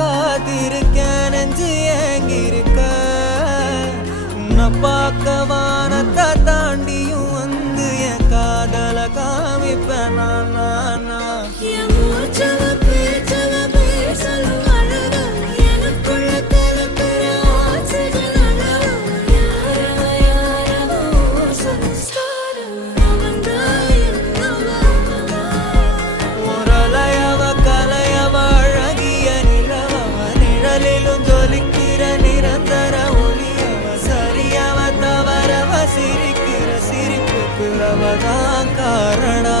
காத்திருக்கேன் நெஞ்சு ஏங்கிருக்க உன்னை பார்க்க வானத்தை தாண்டியும் வந்து என் காதல காமிப்பேன் நான் சிரிக்கிற சிரிப்புக்கு அவதான் காரணம்.